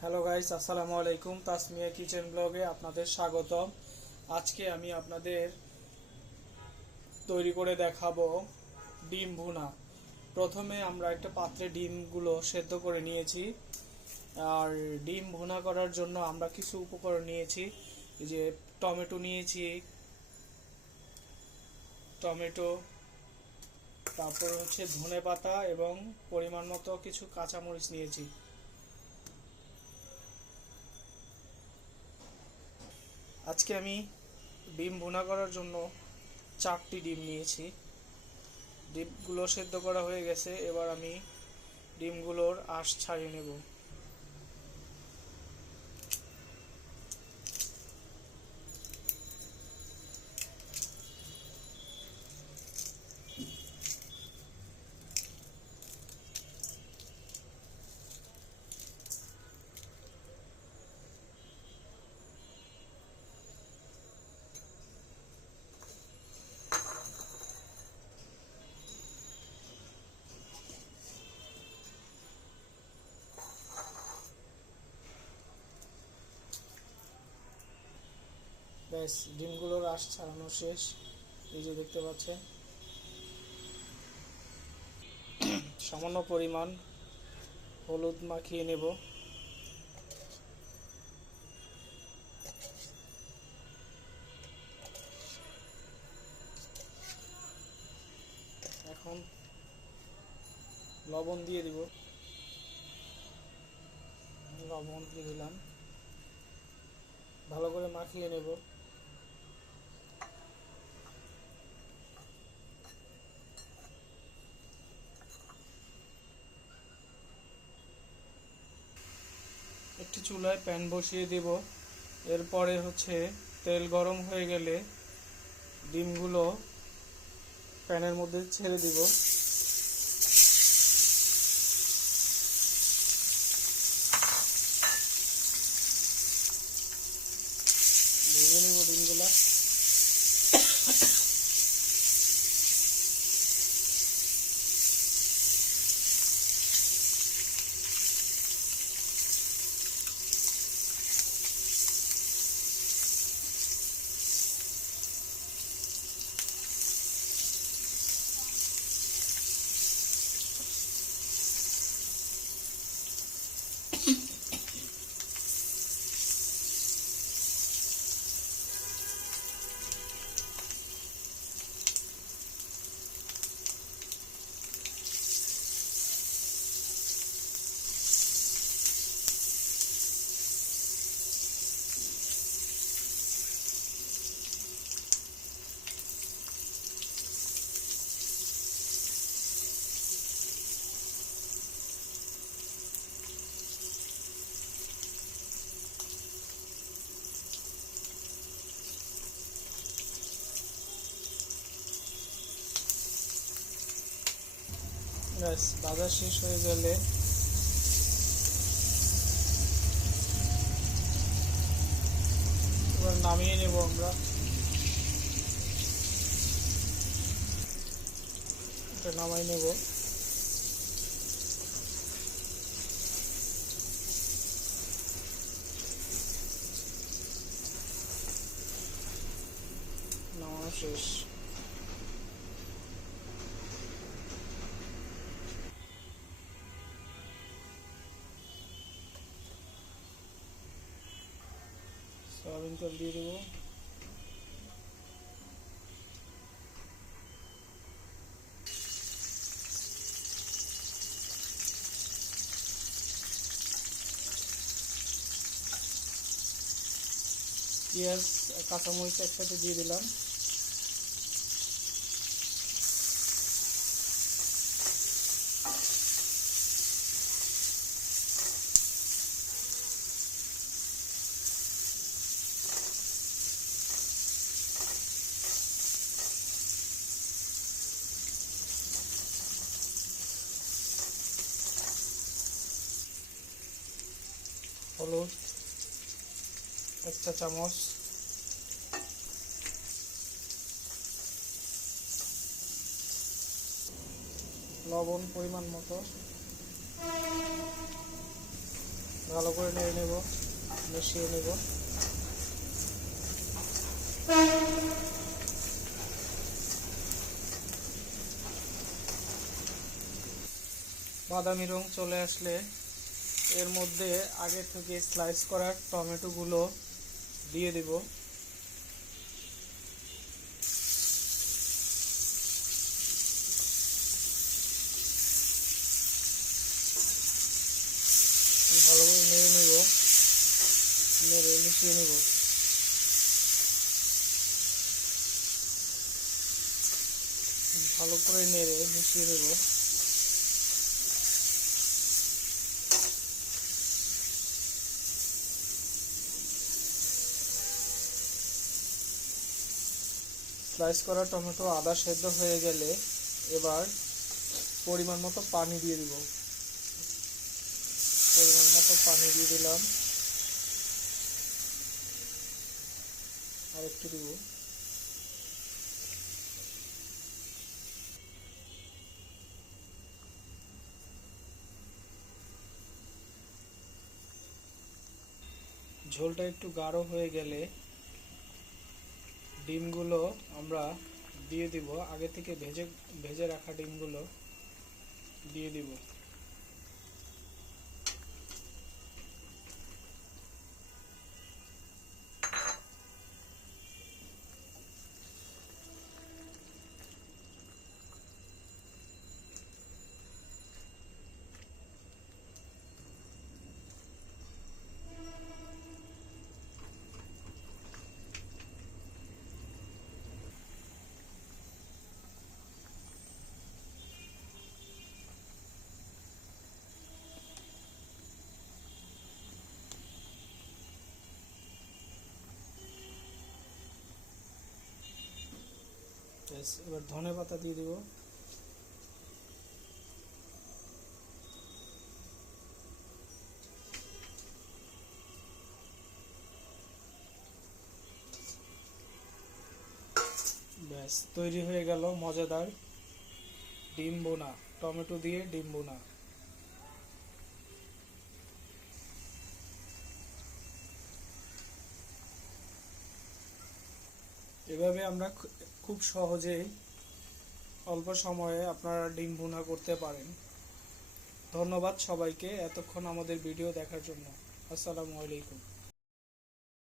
Hello guys আসসালামু আলাইকুম। Tasmia kitchen ব্লগে আপনাদের স্বাগতম। আজকে আমি আপনাদের তৈরি করে দেখাবো ডিম ভুনা। প্রথমে আমরা একটা পাত্রে ডিমগুলো সেদ্ধ করে নিয়েছি। আর ডিম ভুনা করার জন্য আমরা কিছু উপকরণ নিয়েছি। যে টমেটো নিয়েছি, টমেটো, তারপর হচ্ছে ধনে পাতা এবং পরিমাণ মতো কিছু কাঁচামরিচ নিয়েছি। আজকে আমি ডিম ভুনা করার জন্য চারটি ডিম নিয়েছি। ডিমগুলো সেদ্ধ করা হয়ে গেছে, এবার আমি ডিমগুলোর আঁশ ছাড়িয়ে নেব। ব্যাস ডিমগুলোর আঁশ ছাড়ানো শেষ। এই যে দেখতে পাচ্ছেন। সামান্য পরিমাণ হলুদ মাখিয়ে নেব। এখন লবণ দিয়ে দিব। লবণ দিয়ে দিলাম। ভালো করে মাখিয়ে নেব। একটি চুলায় প্যান বসিয়ে দেব। এরপরে হচ্ছে তেল গরম হয়ে গেলে ডিমগুলো প্যানের মধ্যে ছেড়ে দিব ভেজে নিব ডিমগুলা ব্যাস বাজার শেষ হয়ে গেলে এবার নামিয়ে নেব আমরা। নামাই নেব। নামানো শেষ। সয়াবিন দিয়ে দেবো। পেঁয়াজ কাঁচামরিচ একসাথে দিয়ে দিলাম। হলুদ এক চা চামচ। লবণ পরিমাণ মতো। ভালো করে নেড়ে নেব, মিশিয়ে নেব। বাদামি রং চলে আসলে এর মধ্যে আগে থেকে স্লাইস করা টমেটোগুলো দিয়ে দেব। ভালো করে নেড়ে নেব, নেড়ে মিশিয়ে নেব। ভালো করে নেড়ে মিশিয়ে নেব। স্লাইস করা টমেটো আদা সেদ্ধ হয়ে গেলে এবার পরিমাণ মতো পানি দিয়ে দিব। পরিমাণ মতো পানি দিয়ে দিলাম। আর একটু দিব। ঝোলটা একটু গাঢ় হয়ে গেলে ডিমগুলো আমরা দিয়ে দিব। আগে থেকে ভেজে ভেজে রাখা ডিমগুলো দিয়ে দিব। ব্যাস, এবার ধনে পাতা দিয়ে দিব। ব্যাস তৈরি হয়ে গেল মজাদার ডিম বোনা। টমেটো দিয়ে ডিম বোনা। এভাবে আমরা খুব সহজেই অল্প সময়ে আপনারা ডিম ভুনা করতে পারেন। ধন্যবাদ সবাইকে এতক্ষণ আমাদের ভিডিও দেখার জন্য। আসসালামু আলাইকুম।